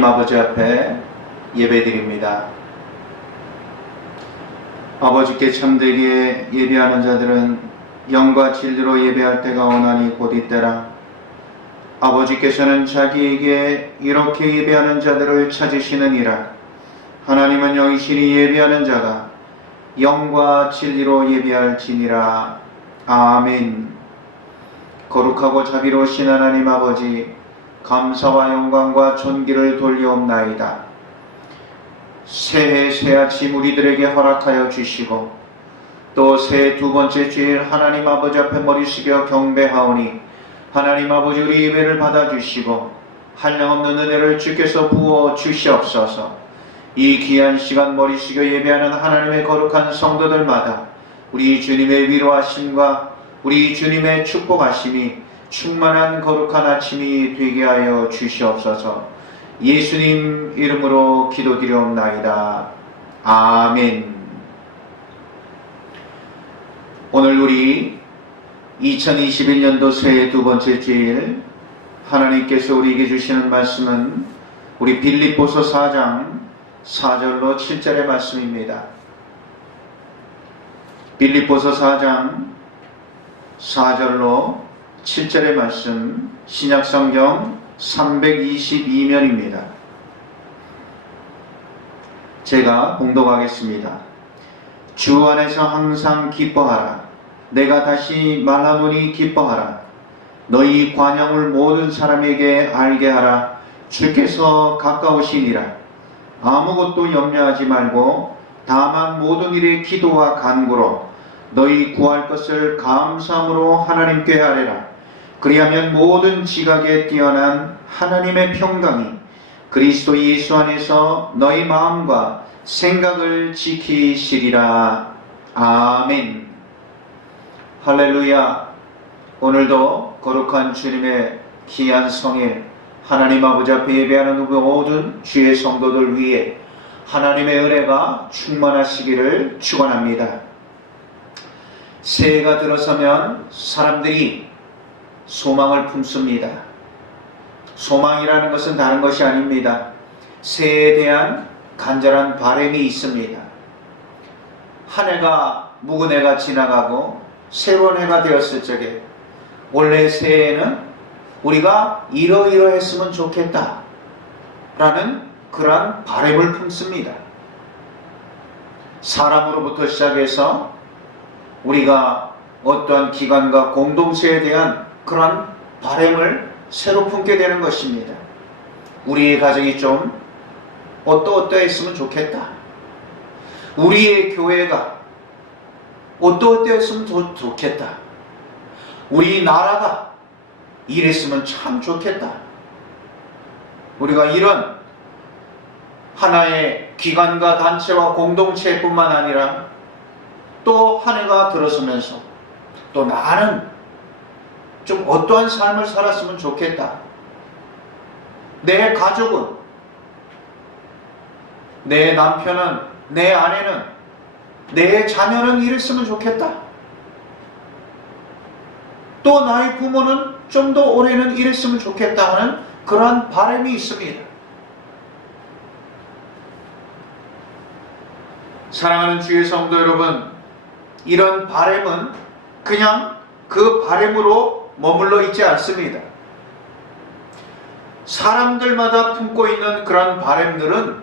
하나님 아버지 앞에 예배드립니다. 아버지께 참되게 예배하는 자들은 영과 진리로 예배할 때가 오나니 곧 이때라. 아버지께서는 자기에게 이렇게 예배하는 자들을 찾으시느니라. 하나님은 영이시니 예배하는 자가 영과 진리로 예배할지니라. 아멘. 거룩하고 자비로우신 하나님 아버지, 감사와 영광과 존귀를 돌리옵나이다. 새해 새 아침 우리들에게 허락하여 주시고 또 새해 두 번째 주일 하나님 아버지 앞에 머리 숙여 경배하오니 하나님 아버지 우리 예배를 받아주시고 한량없는 은혜를 주께서 부어 주시옵소서. 이 귀한 시간 머리 숙여 예배하는 하나님의 거룩한 성도들마다 우리 주님의 위로하심과 우리 주님의 축복하심이 충만한 거룩한 아침이 되게 하여 주시옵소서. 예수님 이름으로 기도드리옵나이다. 아멘. 오늘 우리 2021년도 새해 두 번째 주일 하나님께서 우리에게 주시는 말씀은 우리 빌립보서 4장 4절로 7절의 말씀입니다. 빌립보서 4장 4절로 7절의 말씀, 신약성경 322면입니다. 제가 봉독하겠습니다. 주 안에서 항상 기뻐하라. 내가 다시 말하노니 기뻐하라. 너희 관용을 모든 사람에게 알게 하라. 주께서 가까우시니라. 아무것도 염려하지 말고 다만 모든 일에 기도와 간구로 너희 구할 것을 감사함으로 하나님께 아뢰라. 그리하면 모든 지각에 뛰어난 하나님의 평강이 그리스도 예수 안에서 너희 마음과 생각을 지키시리라. 아멘. 할렐루야. 오늘도 거룩한 주님의 귀한 성일 하나님 아버지 앞에 예배하는 모든 주의 성도들 위해 하나님의 은혜가 충만하시기를 축원합니다. 새해가 들어서면 사람들이 소망을 품습니다. 소망이라는 것은 다른 것이 아닙니다. 새해에 대한 간절한 바람이 있습니다. 한 해가 묵은 해가 지나가고 새로운 해가 되었을 적에 원래 새해에는 우리가 이러이러했으면 좋겠다 라는 그러한 바람을 품습니다. 사람으로부터 시작해서 우리가 어떠한 기관과 공동체에 대한 그러한 바람을 새로 품게 되는 것입니다. 우리의 가정이 좀 어떠했으면 좋겠다. 우리의 교회가 어떠했으면 좋겠다. 우리 나라가 이랬으면 참 좋겠다. 우리가 이런 하나의 기관과 단체와 공동체뿐만 아니라 또 한 해가 들어서면서 또 나는 좀 어떠한 삶을 살았으면 좋겠다. 내 가족은, 내 남편은, 내 아내는, 내 자녀는 이랬으면 좋겠다. 또 나의 부모는 좀 더 올해는 이랬으면 좋겠다 하는 그러한 바람이 있습니다. 사랑하는 주의 성도 여러분, 이런 바람은 그냥 그 바람으로 머물러 있지 않습니다. 사람들마다 품고 있는 그런 바람들은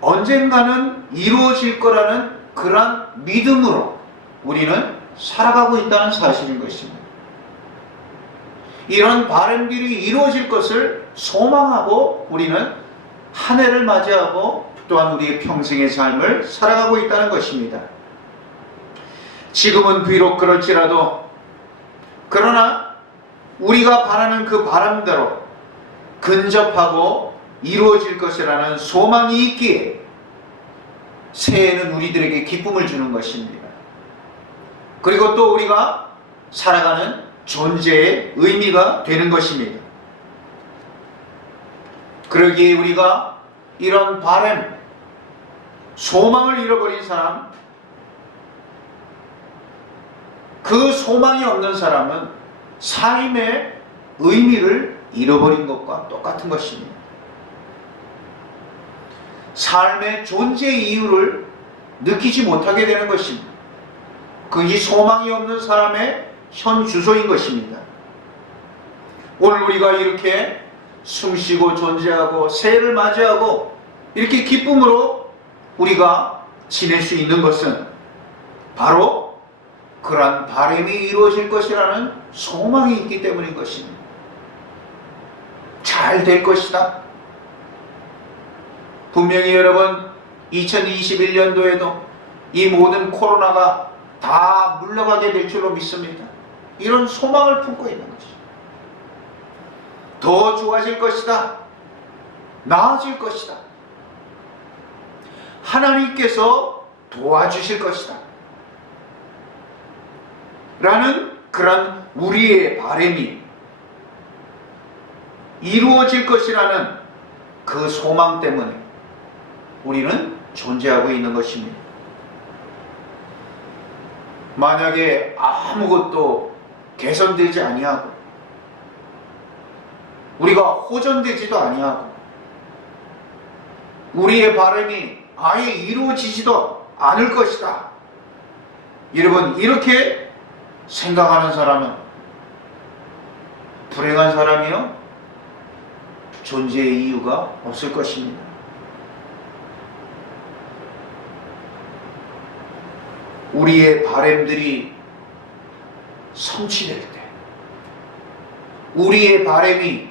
언젠가는 이루어질 거라는 그런 믿음으로 우리는 살아가고 있다는 사실인 것입니다. 이런 바람들이 이루어질 것을 소망하고 우리는 한 해를 맞이하고 또한 우리의 평생의 삶을 살아가고 있다는 것입니다. 지금은 비록 그럴지라도 그러나 우리가 바라는 그 바람대로 근접하고 이루어질 것이라는 소망이 있기에 새해는 우리들에게 기쁨을 주는 것입니다. 그리고 또 우리가 살아가는 존재의 의미가 되는 것입니다. 그러기에 우리가 이런 바람, 소망을 잃어버린 사람, 그 소망이 없는 사람은 삶의 의미를 잃어버린 것과 똑같은 것입니다. 삶의 존재 이유를 느끼지 못하게 되는 것입니다. 그것이 소망이 없는 사람의 현 주소인 것입니다. 오늘 우리가 이렇게 숨쉬고 존재하고 새해를 맞이하고 이렇게 기쁨으로 우리가 지낼 수 있는 것은 바로 그러한 바람이 이루어질 것이라는 소망이 있기 때문인 것입니다. 잘 될 것이다. 분명히 여러분 2021년도에도 이 모든 코로나가 다 물러가게 될 줄로 믿습니다. 이런 소망을 품고 있는 것이죠. 더 좋아질 것이다. 나아질 것이다. 하나님께서 도와주실 것이다. 라는 그런 우리의 바람이 이루어질 것이라는 그 소망 때문에 우리는 존재하고 있는 것입니다. 만약에 아무것도 개선되지 아니하고 우리가 호전되지도 아니하고 우리의 바람이 아예 이루어지지도 않을 것이다. 여러분, 이렇게 생각하는 사람은 불행한 사람이요? 존재의 이유가 없을 것입니다. 우리의 바람들이 성취될 때, 우리의 바람이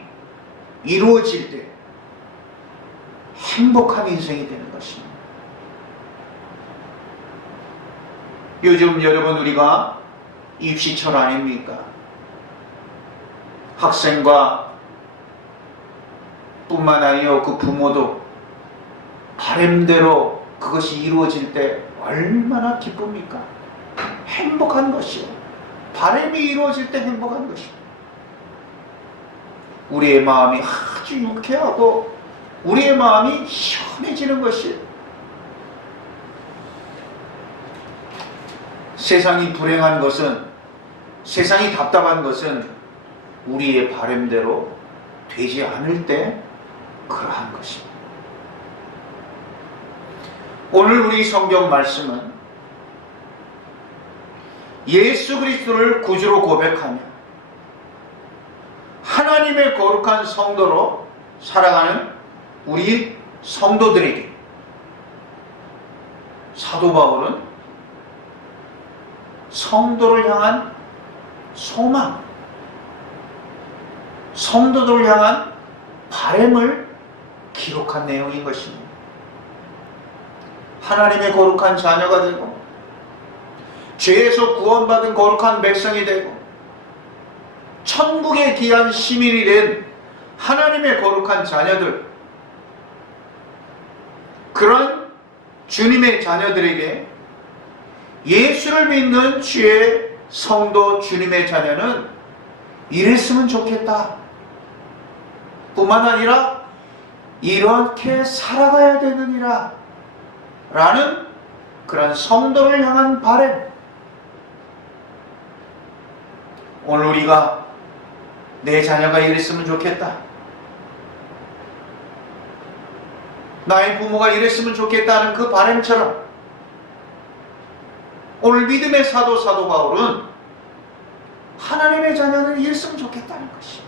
이루어질 때 행복한 인생이 되는 것입니다. 요즘 여러분 우리가 입시철 아닙니까? 학생과 뿐만 아니요 그 부모도 바람대로 그것이 이루어질 때 얼마나 기쁩니까? 행복한 것이요. 바람이 이루어질 때 행복한 것이요. 우리의 마음이 아주 유쾌하고 우리의 마음이 시원해지는 것이요. 세상이 불행한 것은, 세상이 답답한 것은 우리의 바람대로 되지 않을 때 그러한 것입니다. 오늘 우리 성경 말씀은 예수 그리스도를 구주로 고백하며 하나님의 거룩한 성도로 살아가는 우리 성도들에게 사도 바울은 성도를 향한 소망, 성도들을 향한 바람을 기록한 내용인 것입니다. 하나님의 거룩한 자녀가 되고 죄에서 구원받은 거룩한 백성이 되고 천국의 귀한 시민이 된 하나님의 거룩한 자녀들, 그런 주님의 자녀들에게 예수를 믿는 주의 성도 주님의 자녀는 이랬으면 좋겠다 뿐만 아니라 이렇게 살아가야 되느니라 라는 그런 성도를 향한 바람. 오늘 우리가 내 자녀가 이랬으면 좋겠다, 나의 부모가 이랬으면 좋겠다는 그 바람처럼 오늘 믿음의 사도 바울은 하나님의 자녀는 이랬으면 좋겠다는 것이,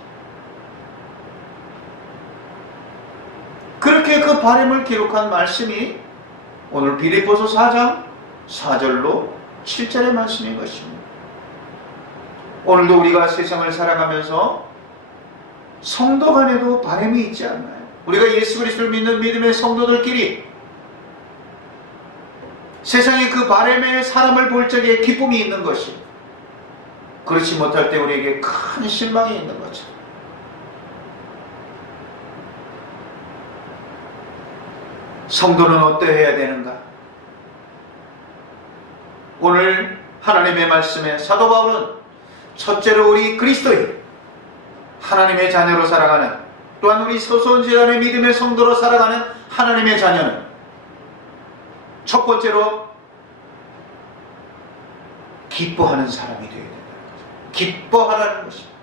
그렇게 그 바람을 기록한 말씀이 오늘 빌립보서 4장 4절로 7절의 말씀인 것입니다. 오늘도 우리가 세상을 살아가면서 성도 간에도 바람이 있지 않나요? 우리가 예수 그리스도를 믿는 믿음의 성도들끼리 세상에 그 바람의 사람을 볼 적에 기쁨이 있는 것이, 그렇지 못할 때 우리에게 큰 실망이 있는 거죠. 성도는 어떠해야 되는가? 오늘 하나님의 말씀에 사도 바울은 첫째로 우리 그리스도인 하나님의 자녀로 살아가는, 또한 우리 서선지간의 믿음의 성도로 살아가는 하나님의 자녀는 첫 번째로 기뻐하는 사람이 되어야 된다는 거죠. 기뻐하라는 것입니다.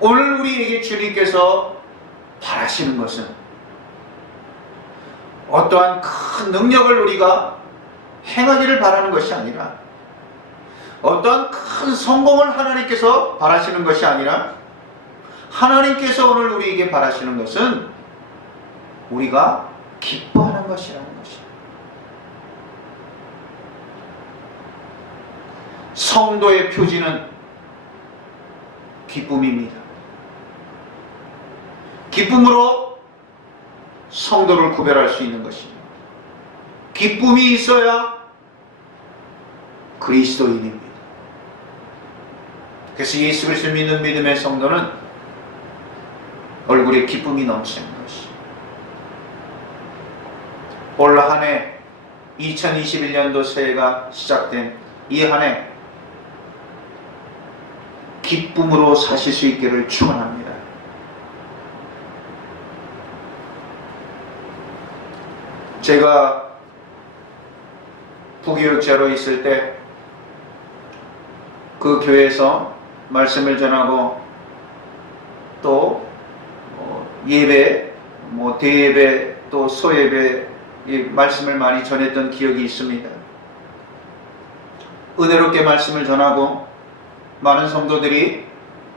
오늘 우리에게 주님께서 바라시는 것은 어떠한 큰 능력을 우리가 행하기를 바라는 것이 아니라, 어떠한 큰 성공을 하나님께서 바라시는 것이 아니라, 하나님께서 오늘 우리에게 바라시는 것은 우리가 기뻐하는 것이라는 것입니다. 성도의 표지는 기쁨입니다. 기쁨으로 성도를 구별할 수 있는 것입니다. 기쁨이 있어야 그리스도인입니다. 그래서 예수 그리스도를 믿는 믿음의 성도는 얼굴에 기쁨이 넘치는 것입니다. 올 한 해 2021년도 새해가 시작된 이 한 해 기쁨으로 사실 수 있기를 축원합니다. 제가 부교육자로 있을 때 그 교회에서 말씀을 전하고 또 예배, 대예배 또 소예배 이 말씀을 많이 전했던 기억이 있습니다. 은혜롭게 말씀을 전하고 많은 성도들이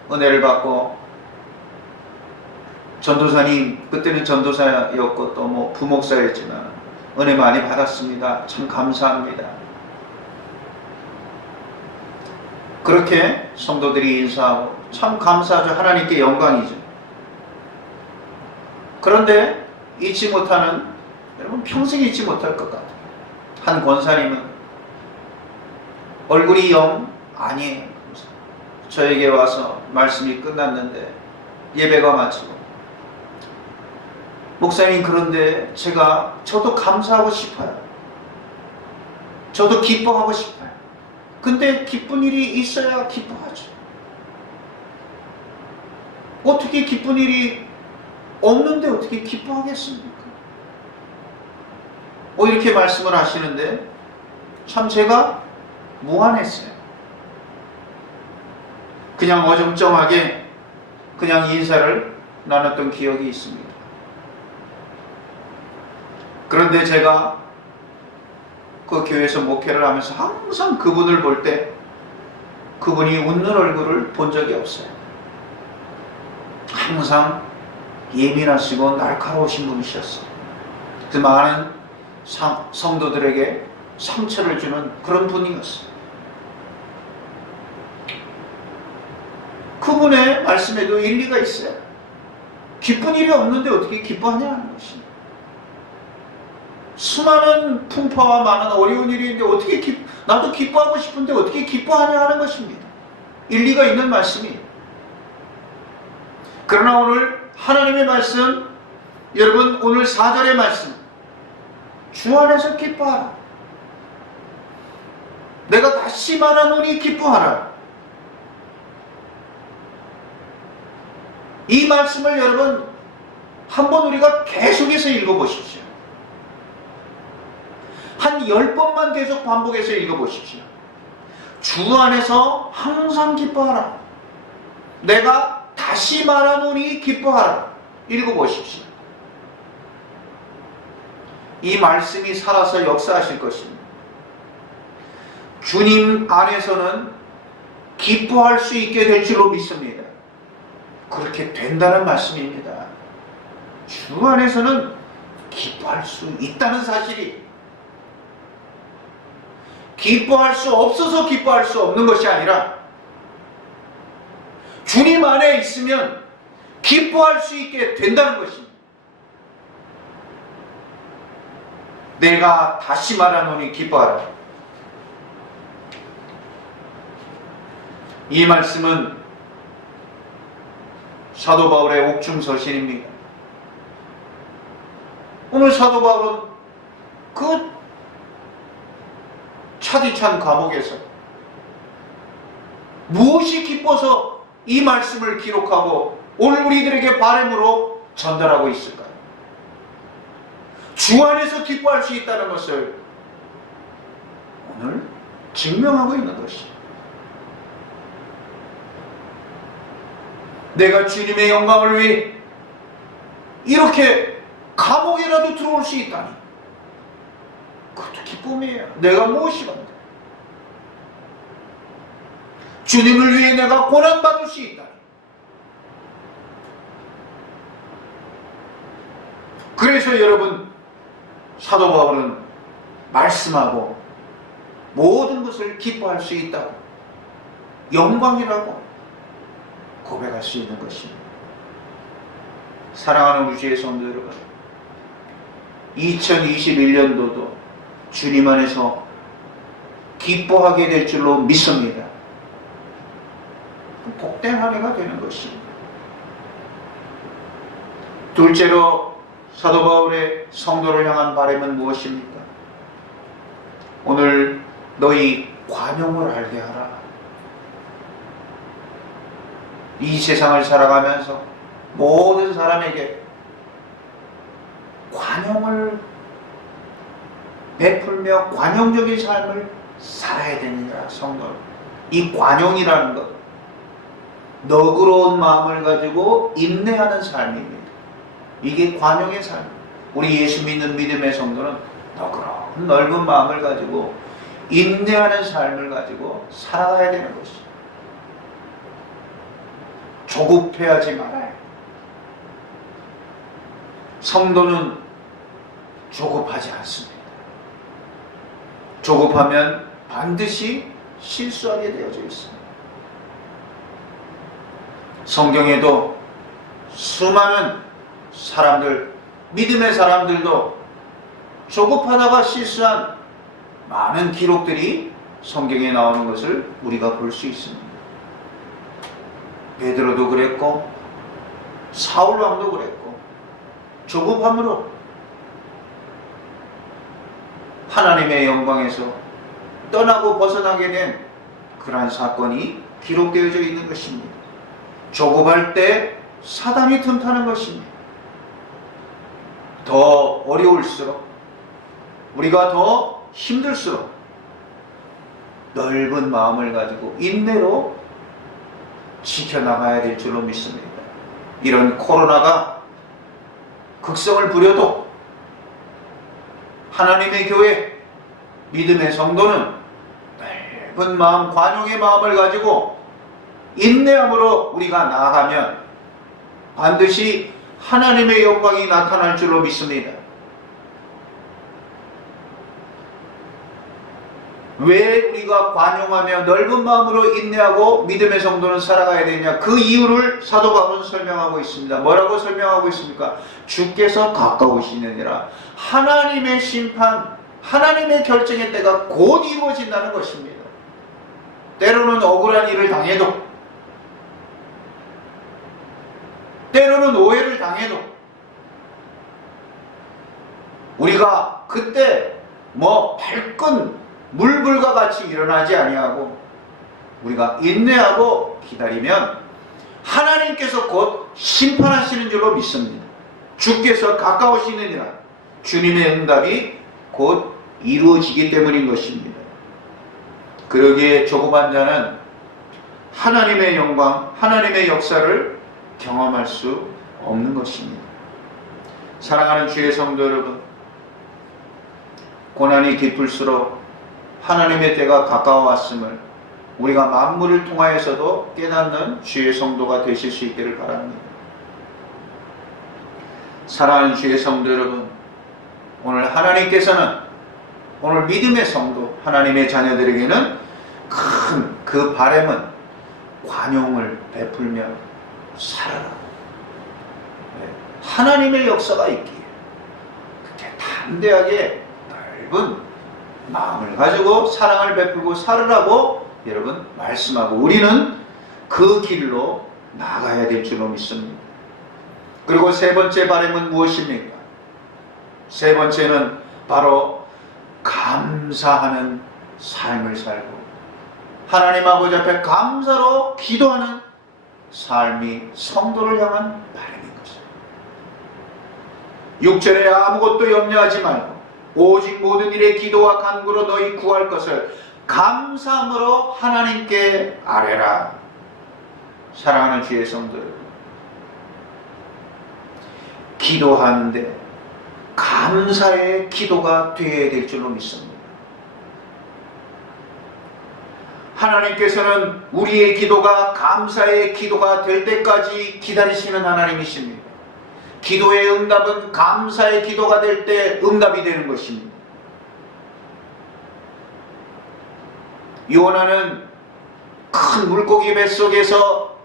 은혜를 받고, 전도사님, 그때는 전도사였고 또 부목사였지만 은혜 많이 받았습니다. 참 감사합니다. 그렇게 성도들이 인사하고 참 감사하죠. 하나님께 영광이죠. 그런데 잊지 못하는, 여러분 평생 잊지 못할 것 같아요. 한 권사님은 얼굴이 영 아니에요. 저에게 와서 말씀이 끝났는데 예배가 마치고, 목사님 그런데 저도 감사하고 싶어요. 저도 기뻐하고 싶어요. 근데 기쁜 일이 있어야 기뻐하죠. 어떻게 기쁜 일이 없는데 어떻게 기뻐하겠습니까? 이렇게 말씀을 하시는데 참 제가 무안했어요. 그냥 어정쩡하게 그냥 인사를 나눴던 기억이 있습니다. 그런데 제가 그 교회에서 목회를 하면서 항상 그분을 볼 때 그분이 웃는 얼굴을 본 적이 없어요. 항상 예민하시고 날카로우신 분이셨어요. 그 많은 성도들에게 상처를 주는 그런 분이었어요. 그분의 말씀에도 일리가 있어요. 기쁜 일이 없는데 어떻게 기뻐하냐는 것입니다. 수많은 풍파와 많은 어려운 일이 있는데 어떻게 나도 기뻐하고 싶은데 어떻게 기뻐하냐 하는 것입니다. 일리가 있는 말씀이에요. 그러나 오늘 하나님의 말씀, 여러분 오늘 4절의 말씀, 주 안에서 기뻐하라. 내가 다시 말하노니 기뻐하라. 이 말씀을 여러분 한번 우리가 계속해서 읽어보십시오. 한 10번만 계속 반복해서 읽어보십시오. 주 안에서 항상 기뻐하라. 내가 다시 말하노니 기뻐하라. 읽어보십시오. 이 말씀이 살아서 역사하실 것입니다. 주님 안에서는 기뻐할 수 있게 될 줄로 믿습니다. 그렇게 된다는 말씀입니다. 주 안에서는 기뻐할 수 있다는 사실이, 기뻐할 수 없어서 기뻐할 수 없는 것이 아니라 주님 안에 있으면 기뻐할 수 있게 된다는 것입니다. 내가 다시 말하노니 기뻐하라. 이 말씀은 사도 바울의 옥중서신입니다. 오늘 사도 바울은 그 차디찬 감옥에서 무엇이 기뻐서 이 말씀을 기록하고 오늘 우리들에게 바람으로 전달하고 있을까요? 주 안에서 기뻐할 수 있다는 것을 오늘 증명하고 있는 것입니다. 내가 주님의 영광을 위해 이렇게 감옥에라도 들어올 수 있다니, 그것도 기쁨이에요. 내가 무엇이건데 주님을 위해 내가 고난받을 수 있다니. 그래서 여러분, 사도 바울은 말씀하고 모든 것을 기뻐할 수 있다고, 영광이라고 고백할 수 있는 것입니다. 사랑하는 우리 주의 성도 여러분, 2021년도도 주님 안에서 기뻐하게 될 줄로 믿습니다. 복된 한 해가 되는 것입니다. 둘째로 사도 바울의 성도를 향한 바람은 무엇입니까? 오늘 너희 관용을 알게 하라. 이 세상을 살아가면서 모든 사람에게 관용을 베풀며 관용적인 삶을 살아야 됩니다. 성도, 이 관용이라는 것, 너그러운 마음을 가지고 인내하는 삶입니다. 이게 관용의 삶. 우리 예수 믿는 믿음의 성도는 너그러운 넓은 마음을 가지고 인내하는 삶을 가지고 살아가야 되는 것입니다. 조급해하지 말아요. 성도는 조급하지 않습니다. 조급하면 반드시 실수하게 되어져 있습니다. 성경에도 수많은 사람들, 믿음의 사람들도 조급하다가 실수한 많은 기록들이 성경에 나오는 것을 우리가 볼 수 있습니다. 베드로도 그랬고 사울 왕도 그랬고, 조급함으로 하나님의 영광에서 떠나고 벗어나게 된 그러한 사건이 기록되어져 있는 것입니다. 조급할 때 사단이 틈타는 것입니다. 더 어려울수록, 우리가 더 힘들수록 넓은 마음을 가지고 인내로 지켜나가야 될 줄로 믿습니다. 이런 코로나가 극성을 부려도 하나님의 교회, 믿음의 성도는 넓은 마음, 관용의 마음을 가지고 인내함으로 우리가 나아가면 반드시 하나님의 영광이 나타날 줄로 믿습니다. 왜 우리가 관용하며 넓은 마음으로 인내하고 믿음의 성도는 살아가야 되냐? 그 이유를 사도 바울은 설명하고 있습니다. 뭐라고 설명하고 있습니까? 주께서 가까우시느니라. 하나님의 심판, 하나님의 결정의 때가 곧 이루어진다는 것입니다. 때로는 억울한 일을 당해도, 때로는 오해를 당해도 우리가 그때 발끈 물불과 같이 일어나지 아니하고 우리가 인내하고 기다리면 하나님께서 곧 심판하시는 줄로 믿습니다. 주께서 가까우시느니라. 주님의 응답이 곧 이루어지기 때문인 것입니다. 그러기에 조급한 자는 하나님의 영광, 하나님의 역사를 경험할 수 없는 것입니다. 사랑하는 주의 성도 여러분, 고난이 깊을수록 하나님의 때가 가까워왔음을 우리가 만물을 통하여서도 깨닫는 주의 성도가 되실 수 있기를 바랍니다. 사랑하는 주의 성도 여러분, 오늘 하나님께서는, 오늘 믿음의 성도, 하나님의 자녀들에게는 큰 그 바람은 관용을 베풀며 살아라. 하나님의 역사가 있기에 그렇게 담대하게 넓은 마음을 가지고 사랑을 베풀고 살으라고 여러분 말씀하고, 우리는 그 길로 나아가야 될 줄로 믿습니다. 그리고 세 번째 바람은 무엇입니까? 세 번째는 바로 감사하는 삶을 살고 하나님 아버지 앞에 감사로 기도하는 삶이 성도를 향한 바람인 것입니다. 6절에 아무것도 염려하지 말고 오직 모든 일에 기도와 간구로 너희 구할 것을 감사함으로 하나님께 아뢰라. 사랑하는 주의 성도 여러분, 기도하는데 감사의 기도가 되어야 될 줄로 믿습니다. 하나님께서는 우리의 기도가 감사의 기도가 될 때까지 기다리시는 하나님이십니다. 기도의 응답은 감사의 기도가 될 때 응답이 되는 것입니다. 요나는 큰 물고기 뱃속에서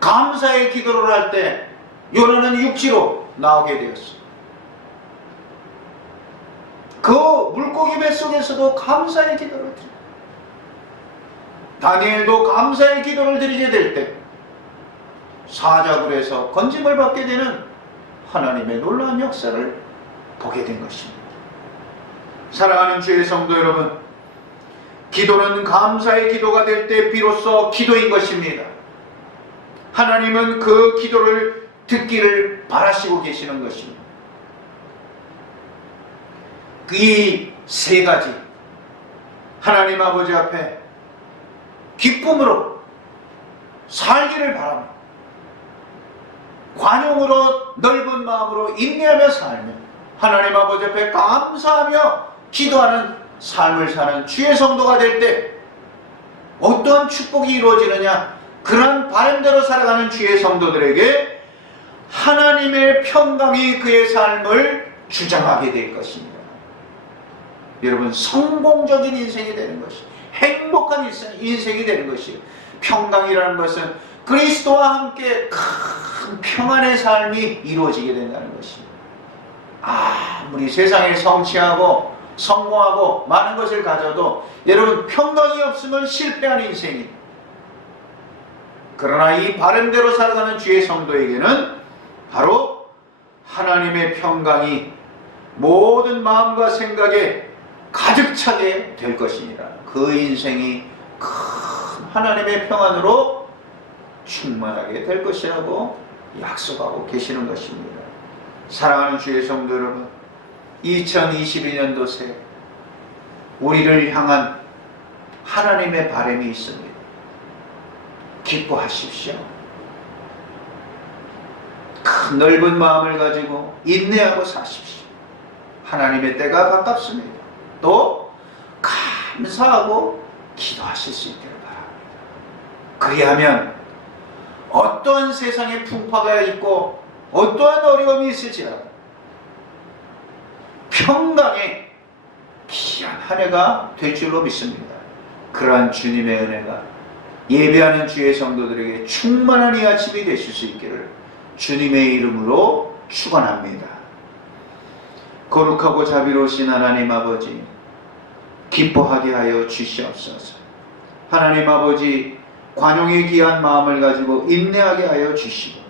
감사의 기도를 할 때 요나는 육지로 나오게 되었습니다. 그 물고기 뱃속에서도 감사의 기도를 드립니다. 다니엘도 감사의 기도를 드리게 될 때 사자굴에서 건짐을 받게 되는 하나님의 놀라운 역사를 보게 된 것입니다. 사랑하는 주의 성도 여러분, 기도는 감사의 기도가 될 때 비로소 기도인 것입니다. 하나님은 그 기도를 듣기를 바라시고 계시는 것입니다. 이 세 가지 하나님 아버지 앞에 기쁨으로 살기를 바랍니다. 관용으로 넓은 마음으로 인내하며 살며 하나님 아버지 앞에 감사하며 기도하는 삶을 사는 주의 성도가 될 때 어떠한 축복이 이루어지느냐? 그런 바람대로 살아가는 주의 성도들에게 하나님의 평강이 그의 삶을 주장하게 될 것입니다. 여러분, 성공적인 인생이 되는 것이, 행복한 인생이 되는 것이에요. 평강이라는 것은 그리스도와 함께 큰 평안의 삶이 이루어지게 된다는 것입니다. 아무리 세상에 성취하고 성공하고 많은 것을 가져도 여러분, 평강이 없으면 실패한 인생입니다. 그러나 이 바람대로 살아가는 주의 성도에게는 바로 하나님의 평강이 모든 마음과 생각에 가득 차게 될 것입니다. 그 인생이 큰 하나님의 평안으로 충만하게 될 것이라고 약속하고 계시는 것입니다. 사랑하는 주의 성도 여러분, 2022년도 새 우리를 향한 하나님의 바람이 있습니다. 기뻐하십시오. 큰 넓은 마음을 가지고 인내하고 사십시오. 하나님의 때가 가깝습니다. 또 감사하고 기도하실 수 있기를 바랍니다. 그리하면 어떠한 세상의 풍파가 있고 어떠한 어려움이 있을지라도 평강의 귀한 한 해가 될 줄로 믿습니다. 그러한 주님의 은혜가 예배하는 주의 성도들에게 충만한 이 아침이 되실 수 있기를 주님의 이름으로 축원합니다. 거룩하고 자비로우신 하나님 아버지, 기뻐하게 하여 주시옵소서. 하나님 아버지, 관용의 귀한 마음을 가지고 인내하게 하여 주시고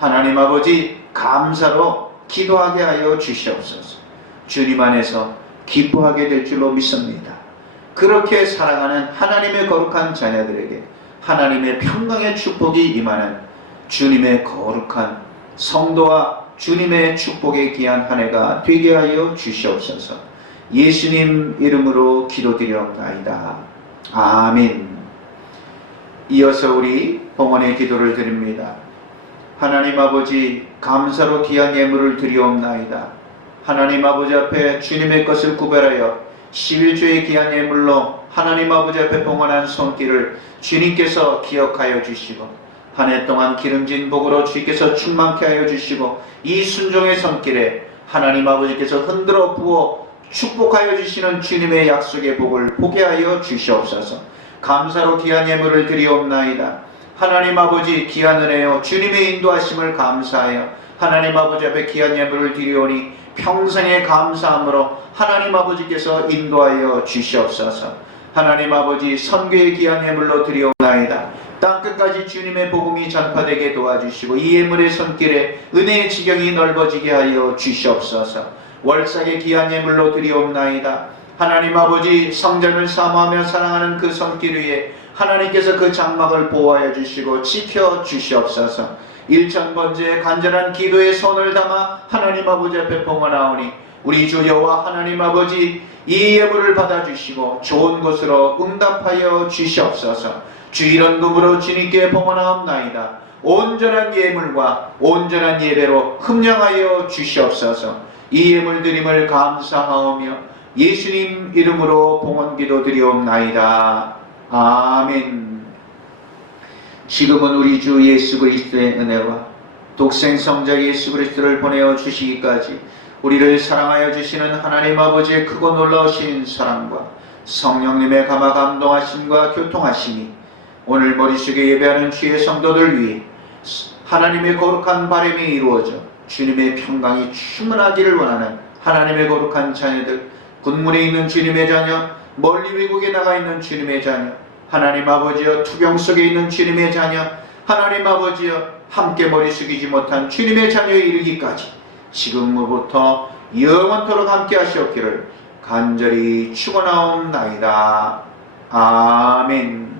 하나님 아버지, 감사로 기도하게 하여 주시옵소서. 주님 안에서 기뻐하게 될 줄로 믿습니다. 그렇게 살아가는 하나님의 거룩한 자녀들에게 하나님의 평강의 축복이 임하는 주님의 거룩한 성도와 주님의 축복에 귀한 한 해가 되게 하여 주시옵소서. 예수님 이름으로 기도드리옵나이다. 아멘. 이어서 우리 봉헌의 기도를 드립니다. 하나님 아버지, 감사로 귀한 예물을 드리옵나이다. 하나님 아버지 앞에 주님의 것을 구별하여 11조의 귀한 예물로 하나님 아버지 앞에 봉헌한 손길을 주님께서 기억하여 주시고 한 해 동안 기름진 복으로 주께서 충만케 하여 주시고 이 순종의 손길에 하나님 아버지께서 흔들어 부어 축복하여 주시는 주님의 약속의 복을 보게 하여 주시옵소서. 감사로 귀한 예물을 드리옵나이다. 하나님 아버지, 귀한 은혜요 주님의 인도하심을 감사하여 하나님 아버지 앞에 귀한 예물을 드리오니 평생의 감사함으로 하나님 아버지께서 인도하여 주시옵소서. 하나님 아버지, 선교의 귀한 예물로 드리옵나이다. 땅끝까지 주님의 복음이 전파되게 도와주시고 이 예물의 손길에 은혜의 지경이 넓어지게 하여 주시옵소서. 월삭의 귀한 예물로 드리옵나이다. 하나님 아버지, 성전을 사모하며 사랑하는 그 손길 위에 하나님께서 그 장막을 보호하여 주시고 지켜 주시옵소서. 일천번째 간절한 기도의 손을 담아 하나님 아버지 앞에 봉헌하오니 우리 주 여호와 하나님 아버지, 이 예물을 받아주시고 좋은 곳으로 응답하여 주시옵소서. 주일원금으로 주님께 봉헌하옵나이다. 온전한 예물과 온전한 예배로 흠량하여 주시옵소서. 이 예물 드림을 감사하오며 예수님 이름으로 봉헌 기도드리옵나이다. 아멘. 지금은 우리 주 예수 그리스도의 은혜와 독생 성자 예수 그리스도를 보내어 주시기까지 우리를 사랑하여 주시는 하나님 아버지의 크고 놀라우신 사랑과 성령님의 감화 감동하심과 교통하심이 오늘 머릿속에 예배하는 주의 성도들 위해 하나님의 거룩한 바람이 이루어져 주님의 평강이 충만하기를 원하는 하나님의 거룩한 자녀들, 군문에 있는 주님의 자녀, 멀리 외국에 나가 있는 주님의 자녀, 하나님 아버지여 투병 속에 있는 주님의 자녀, 하나님 아버지여 함께 머리 숙이지 못한 주님의 자녀에 이르기까지 지금부터 영원토록 함께 하시옵기를 간절히 축원하옵나이다. 아멘.